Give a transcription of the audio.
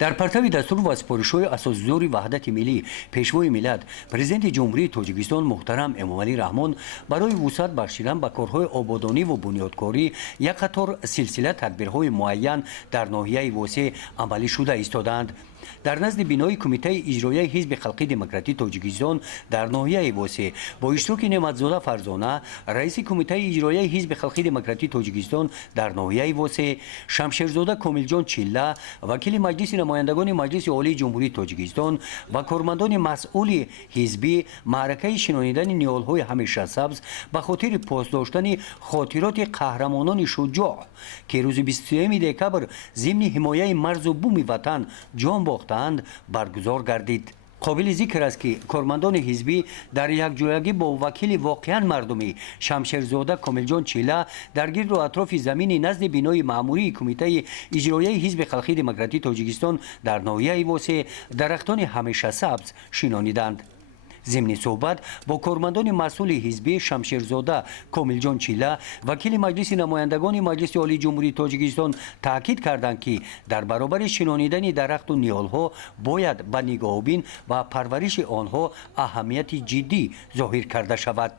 در پرتو دستور و سپارش‌های اساس‌زوری وحدت ملی پیشوای ملت پرزیدنت جمهوری تاجیکستان محترم امامعلی رحمان برای وسعت بخشیدن به کارهای آبادانی و بنیادکاری یک قطار سلسله تدبیرهای معین در ناحیه واسع عملی شده ایستادند. در نزد بینای کمیته اجرایی حزب خلقی دموکراتیک تاجیکستان در ناحیه واسع با اشتراک نعمتزاده فرزانه رئیس کمیته اجرایی حزب خلقی دموکراتیک تاجیکستان در ناحیه واسع، شمشیرزاده کاملجان چیله وکیل مجلس نمایندگان مجلس عالی جمهوری تاجیکستان و کارمندان مسئول حزبی معرکه شنانیدن نیالهای همیشه سبز به خاطر پاسداشتن خاطرات قهرمانان شجاع که روز 23 دکبر ضمن حمایت مرز و بوم وطن جان باختند برگزار گردید. قابل ذکر است که کارمندان حزبی در یک جایگی با وکیل واقعا مردمی شمشیرزاده کاملجان چیله در گرد و اطراف زمین نزد بینای معموری کمیته اجرایی حزب خلقی دموکراتیک تاجیکستان در ناحیه واسع درختان همیشه سبز شنانیدند. ضمن صحبت با کارمندان مسئول حزبی شمشیرزاده کاملجان چیله وکیل مجلس نمایندگان مجلس عالی جمهوری تاجیکستان تاکید کردند که در برابر شنانیدن درخت و نیالها باید به نگاهبین و پرورش آنها اهمیت جدی ظاهر کرده شود.